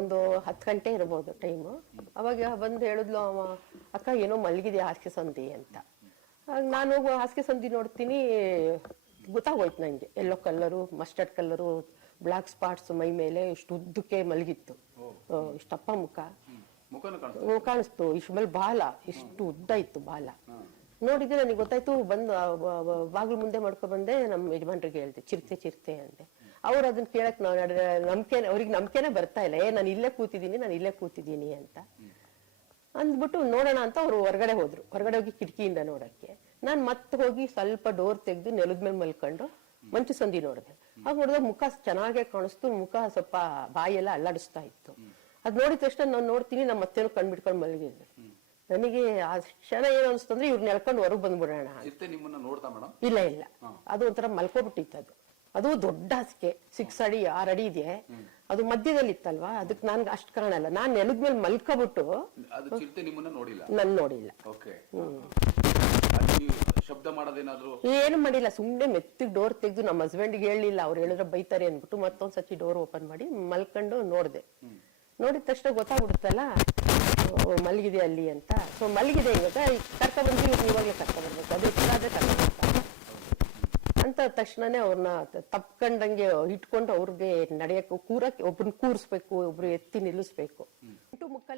ಒಂದು 10 ಗಂಟೆ ಇರ್ಬೋದು ಟೈಮು. ಅವಾಗ ಬಂದು ಹೇಳಿದ್ಲು ಅವ, ಅಕ್ಕ ಏನೋ ಮಲಗಿದೆ ಹಾಸಿಗೆ ಸಂಧಿ ಅಂತ. ನಾನು ಹಾಸಿಗೆ ಸಂಧಿ ನೋಡ್ತೀನಿ, ಗೊತ್ತಾಗೋಯ್ತು ನಂಗೆ. Yellow colour, mustard colour, black spots ಮೈ ಮೇಲೆ, ಇಷ್ಟು ಉದ್ದಕ್ಕೆ ಮಲಗಿತ್ತು, ಇಷ್ಟಪ್ಪ ಮುಖ ಕಾಣಿಸ್ತು. ಇಷ್ಟು ಮೇಲೆ ಬಾಲ, ಇಷ್ಟು ಉದ್ದ ಇತ್ತು ಬಾಲ. ನೋಡಿದ್ರೆ ನನಗೆ ಗೊತ್ತಾಯ್ತು. ಬಂದು ಬಾಗಿಲು ಮುಂದೆ ಮಾಡ್ಕೊಂಡ್ ಬಂದೆ, ನಮ್ಮ ಯಜಮಾನ್ರಿಗೆ ಹೇಳ್ದೆ, ಚಿರತೆ ಅಂದೆ. ಅವ್ರು ಅದನ್ನ ಕೇಳಕ್ ಅವ್ರಿಗೆ ನಂಬಿಕೆನೆ ಬರ್ತಾ ಇಲ್ಲ. ನಾನು ಇಲ್ಲೇ ಕೂತಿದ್ದೀನಿ ಅಂತ ಅಂದ್ಬಿಟ್ಟು ನೋಡೋಣ ಅಂತ ಅವ್ರು ಹೊರಗಡೆ ಹೋಗಿ ಕಿಟಕಿಯಿಂದ ನೋಡಕ್ಕೆ. ನಾನು ಮತ್ತೆ ಹೋಗಿ ಸ್ವಲ್ಪ ಡೋರ್ ತೆಗೆದು ನೆಲದ ಮೇಲೆ ಮಲ್ಕೊಂಡು ಮಂಚು ಸಂಧಿ ನೋಡಿದೆ. ಆಗ ನೋಡಿದ್ರೆ ಮುಖ ಚೆನ್ನಾಗೇ ಕಾಣಿಸ್ತು. ಮುಖ ಸ್ವಲ್ಪ ಬಾಯೆಲ್ಲ ಅಲ್ಲಾಡಿಸ್ತಾ ಇತ್ತು. ಅದ್ ನೋಡಿದ ತಕ್ಷಣ ನಾನು ನೋಡ್ತೀನಿ, ನಮ್ಮ ಅತ್ತೆನೂ ಕಣ್ಬಿಟ್ಕೊಂಡು ಮಲಗಿದ್ದೆ. ನನಗೆ ಆ ಕ್ಷಣ ಏನು ಅನಿಸ್ತು ಅಂದ್ರೆ, ಇವ್ರನ್ನ ಎಳ್ಕೊಂಡು ಹೊರಗೆ ಬಂದ್ಬಿಡೋಣ. ಇಲ್ಲ ಅದು ಒಂಥರ ಮಲ್ಕೋಬಿಟ್ಟಿತ್ತು. ಅದು ದೊಡ್ಡ ಹಾಸಿಗೆ, 6 ಅಡಿ 6 ಅಡಿ ಇದೆ. ಅದು ಮಧ್ಯದಲ್ಲಿ ಇತ್ತಲ್ವಾ, ಅದಕ್ಕೆ ನನ್ಗೆ ಅಷ್ಟು ಕಾಣಲ್ಲ. ನಾನ್ ನೆಲದ ಮೇಲೆ ಮಲ್ಕೊಬಿಟ್ಟು ನನ್ ನೋಡಿಲ್ಲ. ಏನು ಮಾಡಿಲ್ಲ, ಸುಮ್ನೆ ಮೆತ್ತಿಗೆ ಡೋರ್ ತೆಗೆದು ನಮ್ಮ ಹಸ್ಬೆಂಡ್ಗೆ ಹೇಳಿಲ್ಲ. ಅವ್ರು ಹೇಳಿದ್ರೆ ಬೈತಾರೆ ಅಂದ್ಬಿಟ್ಟು ಮತ್ತೊಂದ್ಸತಿ ಡೋರ್ ಓಪನ್ ಮಾಡಿ ಮಲ್ಕೊಂಡು ನೋಡಿದೆ. ನೋಡಿದ ತಕ್ಷಣ ಗೊತ್ತಾಗ್ಬಿಡುತ್ತಲ್ಲ ಮಲಗಿದೆ ಅಲ್ಲಿ ಅಂತ. ಸೊ ಮಲಗಿದೆ, ಇವಾಗ ಕರ್ಕೊಂಡ್ಬಂದು ಇವಾಗಲೇ ಕರ್ಕೊಂಡ್ಬರ್ಬೇಕು, ಅದು ಇಷ್ಟಾದ್ರೆ ಕರ್ಕೊಂಡ್ಬರ್ತಾರೆ ಅಂತ ತಕ್ಷಣನೇ ಅವ್ರನ್ನ ತಪ್ಕೊಂಡಂಗೆ ಇಟ್ಕೊಂಡು ಅವ್ರಿಗೆ ನಡೆಯಕ್ಕೆ, ಕೂರಕ್ಕೆ ಒಬ್ರನ್ನ ಕೂರಿಸ್ಬೇಕು, ಒಬ್ರು ಎತ್ತಿ ನಿಲ್ಲಿಸ್ಬೇಕು.